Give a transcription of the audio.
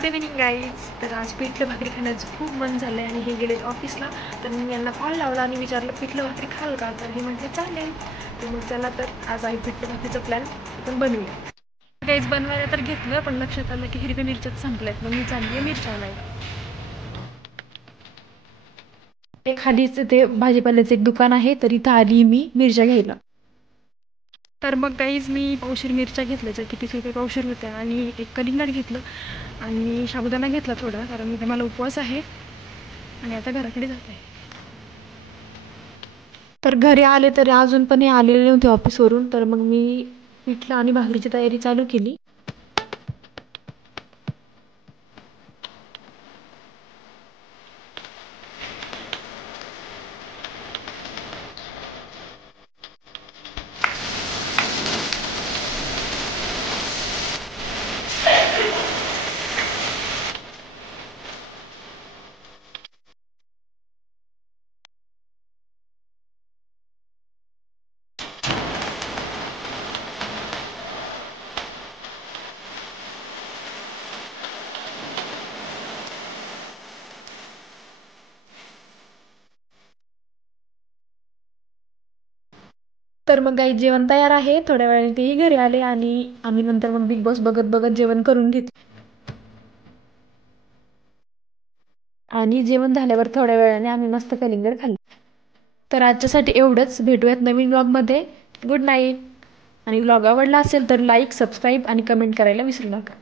Good evening guys. तर आज पिठलं भाकरी खाण्याचं खूप मन झालं आहे आणि हे गेले ऑफिसला. तर मी यांना कॉल लावला आणि विचारलं पिठलं भाकरी खाल का. तर हे म्हटले चालेल. तर मग चला तर आज आहे पिठलं भाकरीचा प्लॅन आपण बनवूया. गाईज बनवायला तर घेतलं पण लक्षात आलं की हिरव्या मिरच्याच संपल्यात. मग मी चालली आहे मिरच्या नाही. ते खालीच ते भाजीपाल्याचं एक दुकान आहे तर इथं आली मी मिरच्या घ्यायला. तर मग गाईज मी पावशेर मिरच्या घेतल्या ज्या किती रुपये पावशेर होत्या आणि एक कलिंगड घेतलं आणि साबुदाणा घेतला थोडा कारण मला उपवास आहे आणि आता घराकडे जात आहे. तर घरी आले तरी अजून पण हे आलेले नव्हते ऑफिसवरून. तर मग मी पिठलं आणि भाकरीची तयारी चालू केली. तर मग काही जेवण तयार आहे. थोड्या वेळाने तेही घरी आले आणि आम्ही नंतर मग बिग बॉस बघत बघत जेवण करून घेतले. आणि जेवण झाल्यावर थोड्या वेळाने आम्ही मस्त कलिंगड खाल्लं. तर आजच्यासाठी एवढंच. भेटूयात नवीन व्लॉगमध्ये. Good night. आणि व्लॉग आवडला असेल तर लाईक, सबस्क्राईब आणि कमेंट करायला विसरू नका.